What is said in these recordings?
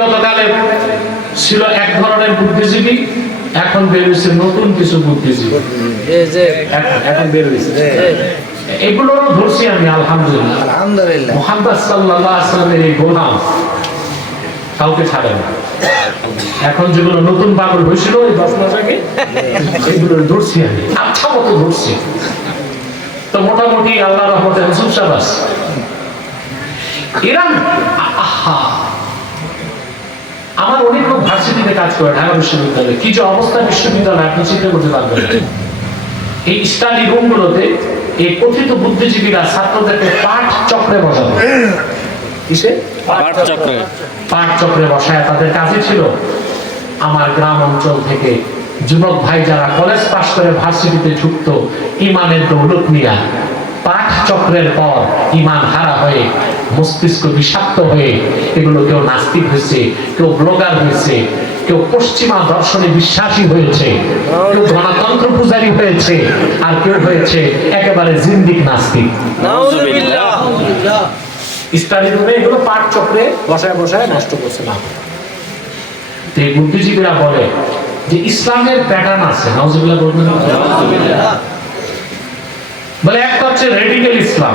গতকালে ছিল এক ধরনের বুদ্ধিজীবী, এখন বের হয়েছে নতুন কিছু বুদ্ধিজীবী। এখন বের হয়েছে এগুলোরও ধরছি আমি আলহামদুলিল্লাহ। মুহাম্মদ সাল্লাল্লাহু আলাইহি ওয়াসাল্লামের এই গোলাম কাউকে ছাড়ে না। এখন যেগুলো নতুন পাগল হয়েছিল ওই 10 মাস আগে, এগুলো ধরছি আমি, আচ্ছা মতো ধরছি। তো মোটামুটি আল্লাহর রহমতে রাসূল সাবাস ইরান। আমার অনেক লোক ভার্সিটিতে কাজ করে, ঢাকা বিশ্ববিদ্যালয়ে। কি যে অবস্থা বিশ্ববিদ্যালয় আপনি চিন্তা করতে পারবেন না। এই স্টাডি রুমগুলোতে এই কথিত বুদ্ধিজীবীরা ছাত্রদেরকে পাঠ চক্রে বসাবে। কিসে? পাঠ চক্রে বসায়। তাদের কাজই ছিল আমার গ্রাম অঞ্চল থেকে যুবক ভাই যারা কলেজ পাশ করে ভার্সিটিতে ঢুকত, ইমানের দৌলত নিয়া পাঠ চক্রের পর ইমান হারা হয়ে, মস্তিষ্ক বিষাক্ত হয়ে, এগুলো কেউ নাস্তিক হয়েছে, কেউ ব্লগার হয়েছে, কেউ পশ্চিমা দর্শনে বিশ্বাসী হয়েছে, কেউ গণতন্ত্র পূজারী হয়েছে, আর কেউ হয়েছে একেবারে জিন্দিক নাস্তিক। স্টাডি রুমে এগুলো পাঠ চক্রে বসায় বসায় নষ্ট করছে না। এই বুদ্ধিজীবীরা বলে যে ইসলামের প্যাটার্ন আছে। নাউজুবিল্লাহ বলবেন না? বলে একটা হচ্ছে রেডিক্যাল ইসলাম,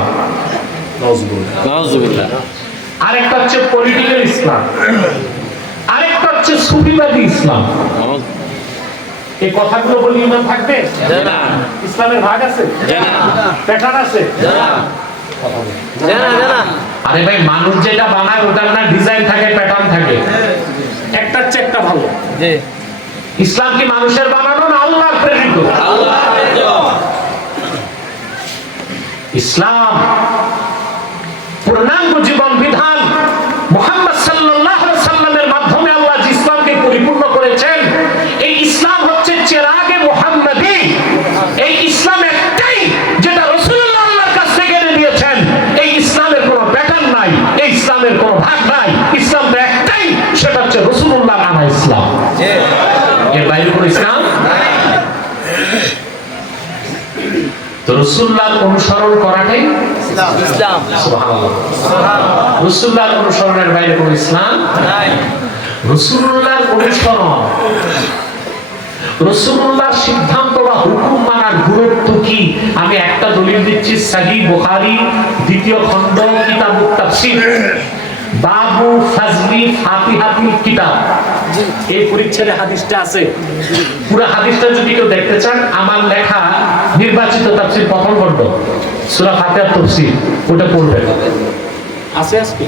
আরেকটা হচ্ছে পলিটিক্যাল ইসলাম, আরেকটা হচ্ছে সুফিবাদী ইসলাম। এই কথাগুলো বলি ইমান থাকবে? ইসলামের ভাগ আছে, প্যাটার্ন আছে। আরে ভাই, মানুষ যেটা বানায় ওটার না ডিজাইন থাকে, প্যাটার্ন থাকে। একটা হচ্ছে একটা ভালো। ইসলাম কি মানুষের বানানো না আল্লাহর প্রেরিত? ইসলাম পূর্ণাঙ্গ জীবন বিধান। মুহাম্মদ সাল্লাল্লাহু আলাইহি ওয়াসাল্লামের মাধ্যমে আল্লাহ যে ইসলামকে পরিপূর্ণ করেছেন, এই ইসলাম হচ্ছে চেরাগে মুহাম্মাদি। এই ইসলাম একটাই যেটা রাসূলুল্লাহ আল্লাহর কাছ থেকে এনে দিয়েছেন। এই ইসলামের কোনো প্যাটার্ন নাই, এই ইসলামের কোনো ভাগ নাই। ইসলাম তো একটাই, সেটা হচ্ছে রাসূলুল্লাহর আনা ইসলাম। এর বাইরে কোনো ইসলাম নাই। তো রাসূলুল্লাহর অনুসরণ করাটাই ইসলাম। সুবহানাল্লাহ। রাসূলুল্লাহর অনুসরণের বাইরে কোনো ইসলাম নাই। রাসূলুল্লাহর অনুসরণ, রাসূলুল্লাহর সিদ্ধান্ত বা হুকুম মানার গুরুত্ব কি আমি একটা দলিল দিচ্ছি। সহিহ বুখারী 2য় খণ্ড কিতাবুত তাফসীর, বাবু ফাজলি ফাতিহাতুল কিতাব, এই পরিচ্ছেদে হাদিসটা আছে। পুরো হাদিসটা যদি কেউ দেখতে চান, আমার লেখা নির্বাচিত তাফসীর প্রথম খণ্ড সূরা ফাতিহার তাফসীর, ওটা পড়বেন। আছে আজকে